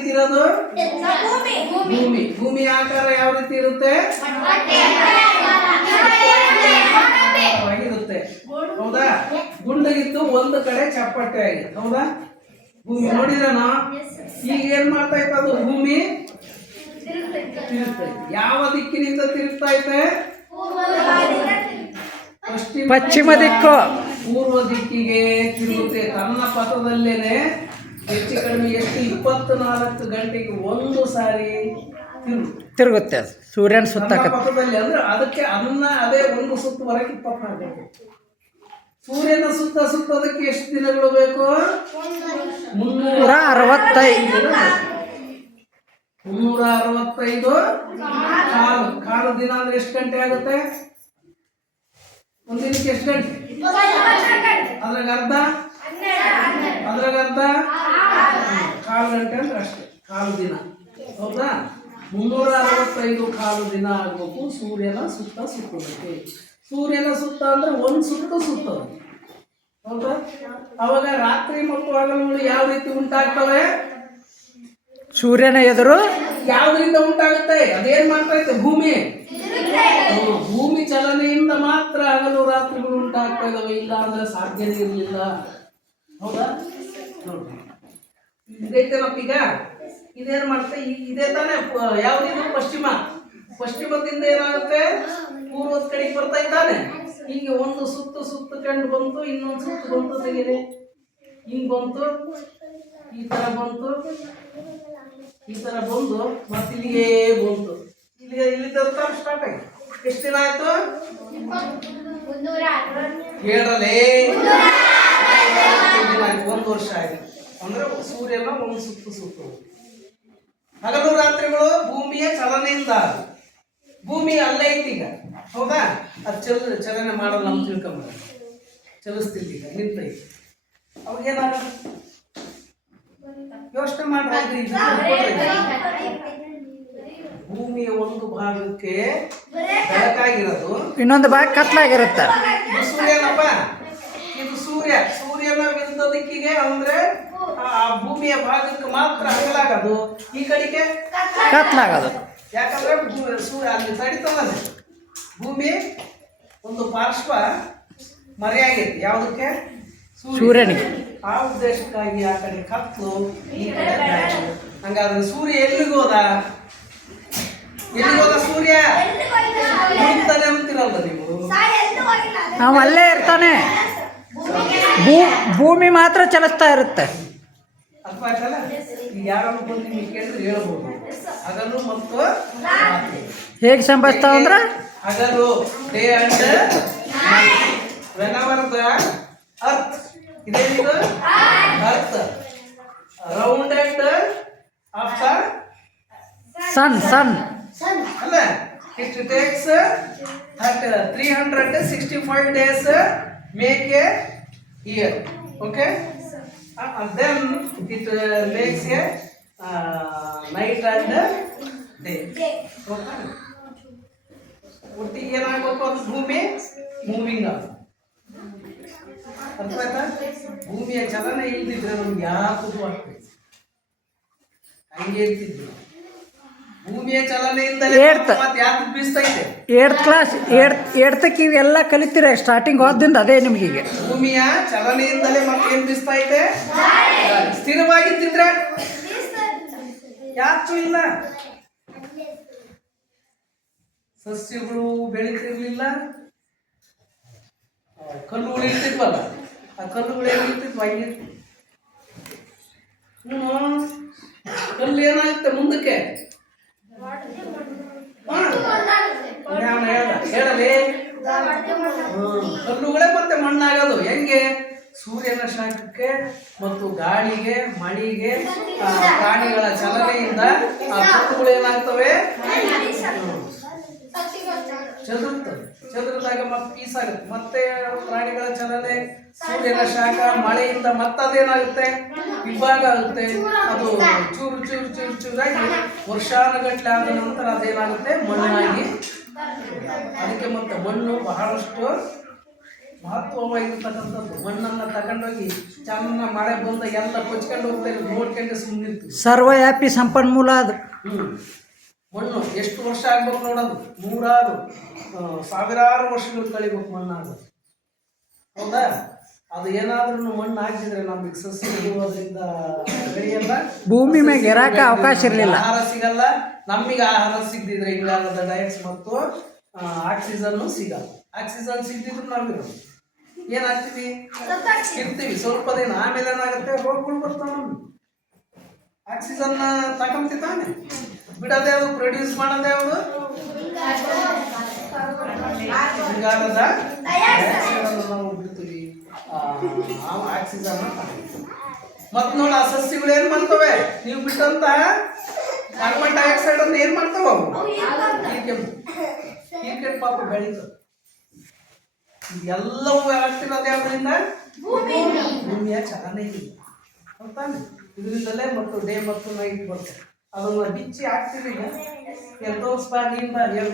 ಇರೋದು ಭೂಮಿ. ಭೂಮಿ ಆಕಾರ ಯಾವ ರೀತಿ ಇರುತ್ತೆ? ಇರುತ್ತೆ, ಹೌದಾ? ಗುಂಡಗಿದ್ದು ಒಂದು ಕಡೆ ಚಪ್ಪಟ್ಟೆ ಆಗಿದೆ, ಹೌದಾ? ಭೂಮಿ ನೋಡಿದ್ರನಾ? ಈಗ ಏನ್ ಮಾಡ್ತಾ ಇತ್ತು ಅದು? ಭೂಮಿ ತಿರುಗ್ತಾ ಇತ್ತು. ಯಾವ ದಿಕ್ಕಿನಿಂದ ತಿರುಗ್ತಾ ಐತೆ? ಪಶ್ಚಿಮ ದಿಕ್ಕು. ಪೂರ್ವ ದಿಕ್ಕಿಗೆ ತಿರುಗುತ್ತೆ. ತನ್ನ ಪಥದಲ್ಲೇನೆ ಹೆಚ್ಚು ಕಡಿಮೆ ಎಷ್ಟು 24 ಗಂಟೆಗೆ ಒಂದು ಸಾರಿ ತಿರುಗುತ್ತೆ. ಸೂರ್ಯನ ಸುತ್ತ ಪಥದಲ್ಲಿ ಅಂದ್ರೆ ಅದಕ್ಕೆ ಅದೇ ಒಂದು ಸುತ್ತುವರೆಗೆ 24 ಗಂಟೆ. ಸೂರ್ಯನ ಸುತ್ತೋದಕ್ಕೆ ಎಷ್ಟು ದಿನಗಳು ಬೇಕು? 365 ಕಾಲು ದಿನ ಅಂದ್ರೆ ಎಷ್ಟು ಗಂಟೆ ಆಗುತ್ತೆ? ಒಂದಿನಕ್ಕೆ ಎಷ್ಟು ಗಂಟೆ? ಅದ್ರಾಗ ಅರ್ಧ ಕಾಲು ಗಂಟೆ ಅಂದ್ರೆ ಅಷ್ಟೇ, ಕಾಲು ದಿನ, ಹೌದಾ? 365 ಕಾಲು ದಿನ ಆಗ್ಬೇಕು ಸೂರ್ಯನ ಸುತ್ತ ಸುತ್ತೋದಕ್ಕೆ. ಸೂರ್ಯನ ಸುತ್ತ ಅಂದ್ರೆ ಒಂದು ಸುತ್ತೋದು, ಹೌದಾ? ಅವಾಗ ರಾತ್ರಿ ಮತ್ತು ಹಗಲುಗಳು ಯಾವ ರೀತಿ ಉಂಟಾಗ್ತವೆ? ಸೂರ್ಯನ ಎದುರು ಯಾವ್ದ್ರಿಂದ ಉಂಟಾಗುತ್ತೆ? ಅದೇನ್ ಮಾಡ್ತಾ ಇತ್ತು? ಭೂಮಿ ಚಲನೆಯಿಂದ ಮಾತ್ರ ಹಗಲು ರಾತ್ರಿಗಳು ಉಂಟಾಗ್ತಾ ಇದಾವೆ, ಇಲ್ಲ ಅಂದ್ರೆ ಸಾಧ್ಯನೇ ಇರಲಿಲ್ಲ, ಹೌದಾ? ನೋಡಿ ಇದೈತೇನಪ್ಪ. ಈಗ ಇದೇನ್ ಮಾಡುತ್ತೆ? ಇದೇ ತಾನೇ ಯಾವ್ದಿದು? ಪಶ್ಚಿಮದಿಂದ ಏನಾಗುತ್ತೆ? ಪೂರ್ವದ ಕಡೆಗೆ ಬರ್ತಾ ಇದ್ದಾನೆ. ಈಗ ಒಂದು ಸುತ್ತಕೊಂಡು ಬಂತು, ಇನ್ನೊಂದು ಸುತ್ತು ಬಂತು, ತೆಗಿದೆ ಹಿಂಗ್ ಬಂತು, ಈ ತರ ಬಂತು, ಈ ತರ ಬಂದು ಮತ್ತೆ ಇಲ್ಲಿಗೆ ಬಂತು. ಇಲ್ಲಿ ತನಕ ಸ್ಟಾರ್ಟ್ ಆಯ್ತು. ಎಷ್ಟು ದಿನ ಆಯ್ತು? 1 ವರ್ಷ ಆಯ್ತು. ಅಂದ್ರೆ ಸೂರ್ಯನ ಒಂದು ಸುತ್ತು. ಹಗಲು ರಾತ್ರಿಗಳು ಭೂಮಿಯ ಚಲನೆಯಿಂದ. ಭೂಮಿ ಅಲ್ಲೇ ಐತಿ ಈಗ, ಹೌದಾ? ಅದು ಚಲನೆ ಮಾಡಲ್ಲ, ನಮ್ಮ ತಿಳ್ಕೊಂಬ ಚಲಿಸ್ತಿಲ್ಲ, ಈಗ ನಿಂತೈತಿ. ಅವಾಗ ಏನಾಗುತ್ತೆ? ಯೋಚನೆ ಮಾಡ್ರಿ. ಭೂಮಿಯ ಒಂದು ಭಾಗಕ್ಕೆ ಬೆಳಕಾಗಿರೋದು, ಇನ್ನೊಂದು ಭಾಗ ಕತ್ಲಾಗಿರುತ್ತೆ. ಸೂರ್ಯನಪ್ಪ, ಇದು ಸೂರ್ಯನ ವಿರುದ್ಧ ದಿಕ್ಕಿಗೆ ಅಂದ್ರೆ ಆ ಭೂಮಿಯ ಭಾಗಕ್ಕೆ ಮಾತ್ರ ಹಗಲಾಗೋದು, ಈ ಕಡೆಗೆ ಕತ್ಲಾಗೋದು. ಯಾಕಂದ್ರೆ ಸೂರ್ಯ ಅಲ್ಲಿ ತಡಿತದೆ. ಭೂಮಿ ಒಂದು ಪಾರ್ಶ್ವ ಮರೆಯಾಗೈತಿ, ಯಾವುದಕ್ಕೆ? ಸೂರ್ಯನಿಗೆ. ಆ ಉದ್ದೇಶಕ್ಕಾಗಿ ಆ ಕಡೆ ಕತ್ಲು, ಈ ಕಡೆ ಬೆಳಕು. ಹಂಗಾದ್ರೆ ಸೂರ್ಯ ಎಲ್ಲಿಗೋದ ಸೂರ್ಯ? ಉಳಿತಾನೆ ಅಂತಿರಲ್ಲ ನೀವು? ನಾವು ಅಲ್ಲೇ ಇರ್ತಾನೆ, ಭೂಮಿ ಮಾತ್ರ ಚಲಿಸ್ತಾ ಇರುತ್ತೆ. ಅರ್ಥ ಆಯ್ತಲ್ಲ? ಈಗ ಯಾರನ್ನು ಬಂದು ನಿಮಗೆ ಕೇಳಿದ್ರೆ ಹೇಳ್ಬೋದು. ಹಗಲು ಮತ್ತು ಹೇಗೆ ಸಂಭವಿಸ್ತಾವ ಅಂದ್ರೆ ಹಗಲು, day and night. whenever the earth ಇದೇನಿದು? earth rounded of the sun ಅಲ್ಲ, it takes 365 days make a year, okay? And then it makes a night and day, okay? ಒಟ್ಟಿಗೆ ಏನಾಗಬೇಕು? ಅದು ಭೂಮಿ ಮೂವಿಂಗ್ ಆಗ. ಅರ್ಥ ಆಯ್ತಾ? ಭೂಮಿಯ ಚಲನೆ ಇಲ್ದಿದ್ರೆ ನಮ್ಗೆ ಯಾಕೂ ಆಗ್ತದೆ, ಹಂಗೆ ಇರ್ತಿದ್ವಿ. ಭೂಮಿಯ ಚಲನೆಯಿಂದಲೇ ಮತ್ತೆ ಯಾಕೆ ಬೀಸ್ತೈತೆ? 8th ಕ್ಲಾಸ್ 8th ಇವೆಲ್ಲ ಕಲಿತೀರ ಸ್ಟಾರ್ಟಿಂಗ್ ಹೋದಿಂದ. ಅದೇ ನಿಮ್ಗೆ ಭೂಮಿಯ ಚಲನೆಯಿಂದಲೇ ಮತ್ತೆ ಏನ್ ಬೀಸ್ತಾ ಇದೆ? ಸ್ಥಿರವಾಗಿದ್ದಿದ್ರೆ ಯಾಕೂ ಇಲ್ಲ, ಸಸ್ಯಗಳು ಬೆಳೀತಿರ್ಲಿಲ್ಲ, ಕಲ್ಲುಗಳು ಇರ್ತಿದ್ವಲ್ಲ, ಆ ಕಲ್ಲುಗಳು ಏನಿರ್ತಿದ್ವ ಹಂಗೆ. ಕಲ್ಲು ಏನಾಗುತ್ತೆ ಮುಂದಕ್ಕೆ? ಹೇಳಲಿ, ಕಲ್ಲುಗಳೇ ಮತ್ತೆ ಮಣ್ಣಾಗೋದು. ಹೆಂಗೆ? ಸೂರ್ಯನ ಶಾಖಕ್ಕೆ ಮತ್ತು ಗಾಳಿಗೆ, ಮಳೆಗೆ, ಪ್ರಾಣಿಗಳ ಚಲನೆಯಿಂದ ಆ ಕಲ್ಲುಗಳು ಏನಾಗ್ತವೆ? ಚದುರಿದಾಗ ಮತ್ತೆ ಪೀಸ್ ಆಗುತ್ತೆ. ಮತ್ತೆ ಪ್ರಾಣಿಗಳ ಚಲನೆ, ಸೂರ್ಯನ ಶಾಖ, ಮಳೆಯಿಂದ ಮತ್ತದೇನಾಗುತ್ತೆ? ವಿಭಾಗ ಆಗುತ್ತೆ. ಅದು ಚೂರಾಗಿ ವರ್ಷಾನುಗಟ್ಟಲೆ ಆದ ನಂತರ ಅದೇನಾಗುತ್ತೆ? ಮಣ್ಣಾಗಿ. ಅದಕ್ಕೆ ಮತ್ತೆ ಮಣ್ಣು ಬಹಳಷ್ಟು ಮಹತ್ವವಾಗಿರ್ತಕ್ಕಂಥದ್ದು. ಮಣ್ಣನ್ನು ತಗೊಂಡೋಗಿ ಚೆನ್ನ ಮಳೆ ಬಂದಾಗ ಎಲ್ಲ ಕೊಚ್ಕೊಂಡು ಹೋಗ್ತಾ ನೋಡ್ಕೊಂಡು ಸುಮ್ಮನಿರ್ತೀವಿ. ಸರ್ವವ್ಯಾಪಿ ಸಂಪನ್ಮೂಲ ಅದು. ಮಣ್ಣು ಎಷ್ಟು ವರ್ಷ ಆಗ್ಬೇಕು ನೋಡೋದು, ನೂರಾರು ಸಾವಿರಾರು ವರ್ಷಗಳು ಕಳಿಬೇಕು ಮಣ್ಣಾಗ. ಹೌದಾ? ಅದು ಏನಾದ್ರೂ ಮಣ್ಣು ಹಾಕಿದ್ರೆ ನಮಗೆ ಸಸ್ಯ ಇರುವುದರಿಂದ ಬೆಳೆಯಲ್ಲ, ಭೂಮಿ ಮ್ಯಾಗ ಇರಾಕ ಅವಕಾಶ ಇರಲಿಲ್ಲ, ಆಹಾರ ಸಿಗಲ್ಲ. ನಮಗೆ ಆಹಾರ ಸಿಗದಿದ್ರೆ ಇಂಗಾಲದ ಡೈಆಕ್ಸ್ ಮತ್ತು ಆಕ್ಸಿಜನ್ ಸಿಗಲ್ಲ. ಆಕ್ಸಿಜನ್ ಸಿಗದಿದ್ರು ನಾವು ಏನಾಗ್ತೀವಿ, ಇರ್ತೀವಿ ಸ್ವಲ್ಪ ದಿನ. ಆಮೇಲೆ ಏನಾಗುತ್ತೆ, ರೋಗಗಳು ಬರ್ತಾವ. ನಮ್ಗೆ ಆಕ್ಸಿಜನ್ ತಗೊಂತಿ ತಾನೆ, ಬಿಡೋದು ಯಾವುದು, ಪ್ರೊಡ್ಯೂಸ್ ಮಾಡೋದು ಯಾವುದು, ಇಂಗಾಲದ ಡೈಆಕ್ಸೈಡನ್ನು ನಾವು ಬಿಡ್ತೀವಿ, ಆಕ್ಸಿಜನ್. ಮತ್ ನೋಡಿ ಆ ಸಸ್ಯಗಳು ಏನ್ ಮಾಡ್ತವೆ, ನೀವು ಬಿಟ್ಟಂತ ಕಾರ್ಬನ್ ಡೈಆಕ್ಸೈಡ್ ಅನ್ನು ಏನ್ ಮಾಡ್ತಾವ, ಹೀರ್ಕೆಂಡು ಪಾಪ ಬೆಳೀತವೆ. ಎಲ್ಲವೂ ಆಗ್ತಿರೋದು ಯಾವ್ದ್ರಿಂದ, ಭೂಮಿಯ ಚಲನೆ ಇಲ್ಲ. ಗೊತ್ತಾನೆ? ಇದರಿಂದಲೇ ಮತ್ತು ಡೇ ಮತ್ತು ನೈಟ್ ಬರ್ತದೆ. ಅದನ್ನ ಬಿಚ್ಚಿ ಹಾಕ್ತೀವಿ. ಈಗ ಎಲ್ಲಿ ತೋರಿಸ್ಬಾ, ನೀನ್ ಬಾ, ಹೇಳು.